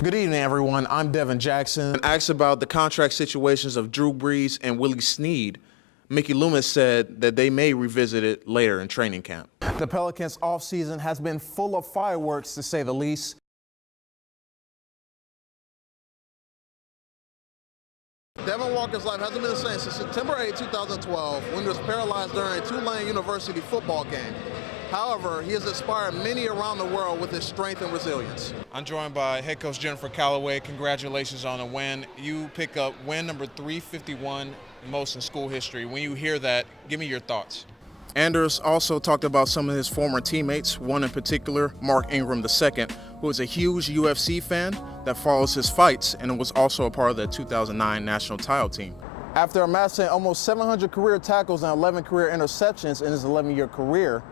Good evening, everyone. I'm Devin Jackson. When asked about the contract situations of Drew Brees and Willie Snead, Mickey Loomis said that they may revisit it later in training camp. The Pelicans' offseason has been full of fireworks, to say the least. Devin Walker's life hasn't been the same since September 8, 2012, when he was paralyzed during a Tulane University football game. However, he has inspired many around the world with his strength and resilience. I'm joined by head coach Jennifer Callaway. Congratulations on a win. You pick up win number 351 most in school history. When you hear that, give me your thoughts. Anders also talked about some of his former teammates, one in particular, Mark Ingram II, who is a huge UFC fan that follows his fights and was also a part of the 2009 national title team. After amassing almost 700 career tackles and 11 career interceptions in his 11-year career,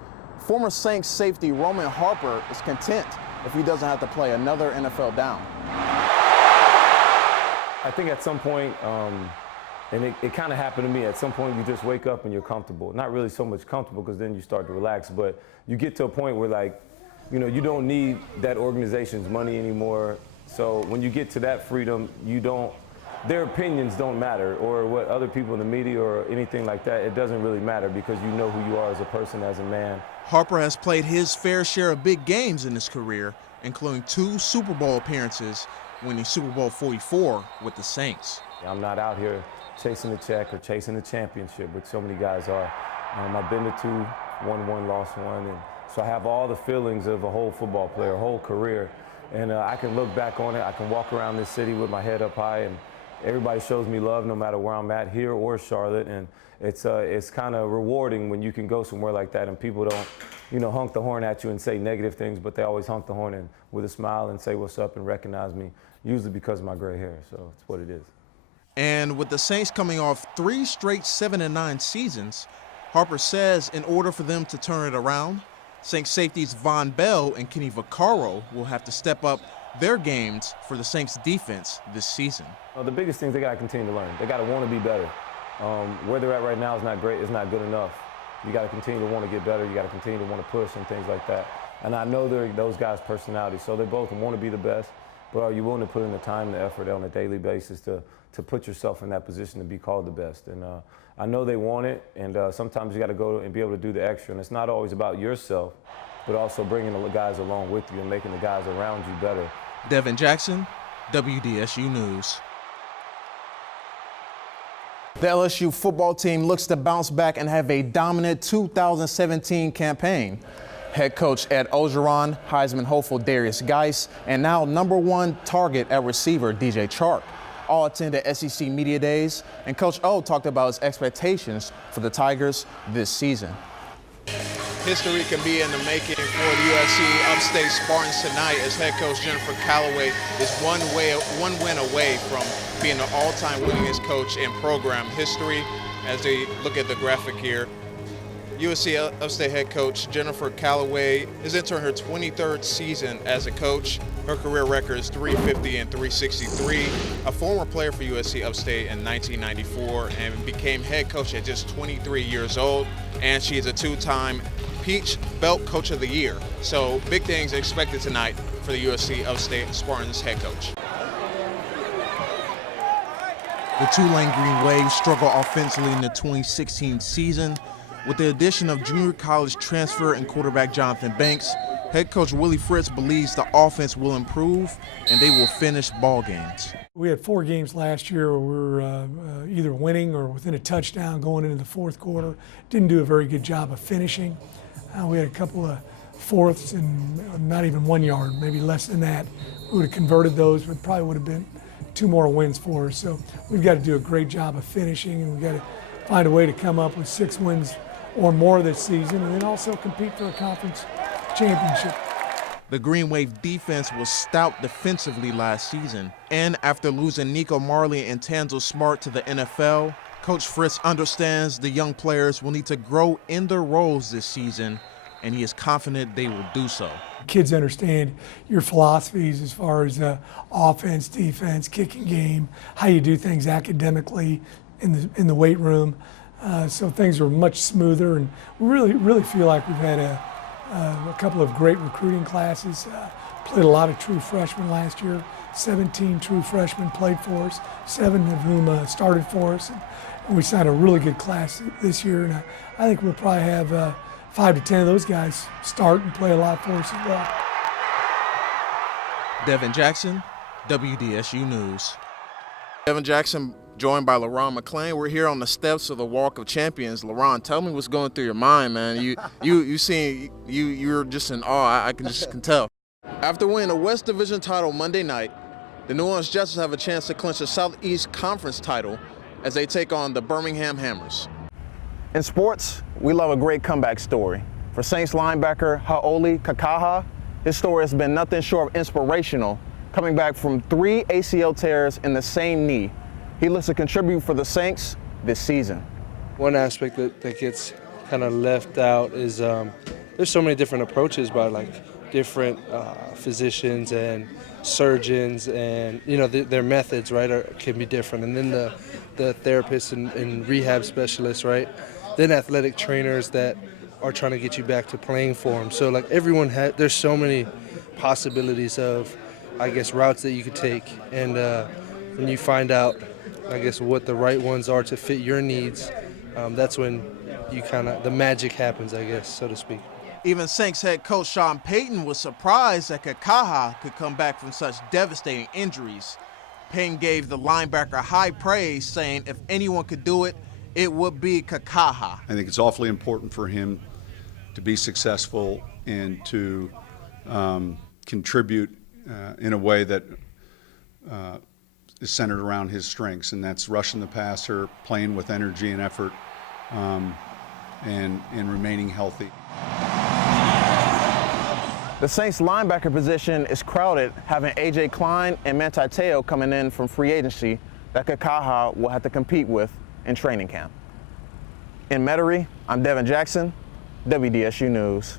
former Saints safety Roman Harper is content if he doesn't have to play another NFL down. I think at some point, and it kind of happened to me, at some point you just wake up and you're comfortable. Not really so much comfortable because then you start to relax, but you get to a point where, like, you know, you don't need that organization's money anymore. So when you get to that freedom, their opinions don't matter, or what other people in the media or anything like that, it doesn't really matter because you know who you are as a person, as a man. Harper has played his fair share of big games in his career, including 2 Super Bowl appearances, winning Super Bowl 44 with the Saints. I'm not out here chasing the check or chasing the championship, which so many guys are. I've been to 2, won 1, lost 1, and so I have all the feelings of a whole football player, a whole career, and I can look back on it. I can walk around this city with my head up high, and everybody shows me love no matter where I'm at, here or Charlotte, and it's kind of rewarding when you can go somewhere like that and people don't, you know, honk the horn at you and say negative things, but they always honk the horn and with a smile and say what's up and recognize me, usually because of my gray hair, so it's what it is. And with the Saints coming off 3 straight 7-9 seasons, Harper says in order for them to turn it around, Saints safeties Von Bell and Kenny Vaccaro will have to step up their games for the Saints defense this season. The biggest thing, they got to continue to learn. They got to want to be better. Where they're at right now is not great. It's not good enough. You got to continue to want to get better. You got to continue to want to push and things like that. And I know they're those guys' personalities, so they both want to be the best. But are you willing to put in the time and the effort on a daily basis to put yourself in that position to be called the best? And I know they want it, and sometimes you got to go and be able to do the extra. And it's not always about yourself, but also bringing the guys along with you and making the guys around you better. Devin Jackson, WDSU News. The LSU football team looks to bounce back and have a dominant 2017 campaign. Head coach Ed Ogeron, Heisman hopeful Darius Geis, and now #1 target at receiver DJ Chark all attended SEC Media Days, and Coach O talked about his expectations for the Tigers this season. History can be in the making for the USC Upstate Spartans tonight, as head coach Jennifer Callaway is one win away from being the all-time winningest coach in program history. As they look at the graphic here, USC Upstate head coach Jennifer Callaway is entering her 23rd season as a coach. Her career record is 350 and 363. A former player for USC Upstate in 1994 and became head coach at just 23 years old. And she is a 2-time Peach Belt Coach of the Year. So big things expected tonight for the USC Upstate Spartans head coach. The Tulane Green Wave struggled offensively in the 2016 season. With the addition of junior college transfer and quarterback Jonathan Banks, head coach Willie Fritz believes the offense will improve and they will finish ball games. We had 4 games last year where we were either winning or within a touchdown going into the fourth quarter. Didn't do a very good job of finishing. We had a couple of fourths and not even 1 yard, maybe less than that. We would have converted those, but probably would have been 2 more wins for us. So we've got to do a great job of finishing, and we've got to find a way to come up with 6 wins or more this season, and then also compete for a conference championship. The Green Wave defense was stout defensively last season, and after losing Nico Marley and Tanzel Smart to the NFL, Coach Fritz understands the young players will need to grow in their roles this season, and he is confident they will do so. Kids understand your philosophies as far as offense, defense, kicking game, how you do things academically in the weight room. So things are much smoother, and we really feel like we've had a couple of great recruiting classes, played a lot of true freshmen last year. 17 true freshmen played for us, 7 of whom started for us. And we signed a really good class this year, and I think we'll probably have 5 to 10 of those guys start and play a lot for us as well. Devin Jackson, WDSU News. Devin Jackson, joined by LaRon McClain. We're here on the steps of the Walk of Champions. LaRon, tell me what's going through your mind, man. You're just in awe. I can tell. After winning the West Division title Monday night, the New Orleans Jets have a chance to clinch the Southeast Conference title as they take on the Birmingham Hammers. In sports, we love a great comeback story. For Saints linebacker Ha'oli Kakaha, his story has been nothing short of inspirational, coming back from 3 ACL tears in the same knee. He looks to contribute for the Saints this season. One aspect that gets kind of left out is there's so many different approaches by different physicians and surgeons, and their methods, right, can be different. And then the therapists and rehab specialists, right, then athletic trainers that are trying to get you back to playing form. So everyone there's so many possibilities of, I guess, routes that you could take, and when you find out, I guess, what the right ones are to fit your needs, that's when the magic happens, I guess, so to speak. Even Saints head coach Sean Payton was surprised that Kakaha could come back from such devastating injuries. Payton gave the linebacker high praise, saying if anyone could do it, it would be Kakaha. I think it's awfully important for him to be successful and to contribute in a way that is centered around his strengths, and that's rushing the passer, playing with energy and effort, and remaining healthy. The Saints linebacker position is crowded, having A.J. Klein and Manti Te'o coming in from free agency that Kakaha will have to compete with in training camp. In Metairie, I'm Devin Jackson, WDSU News.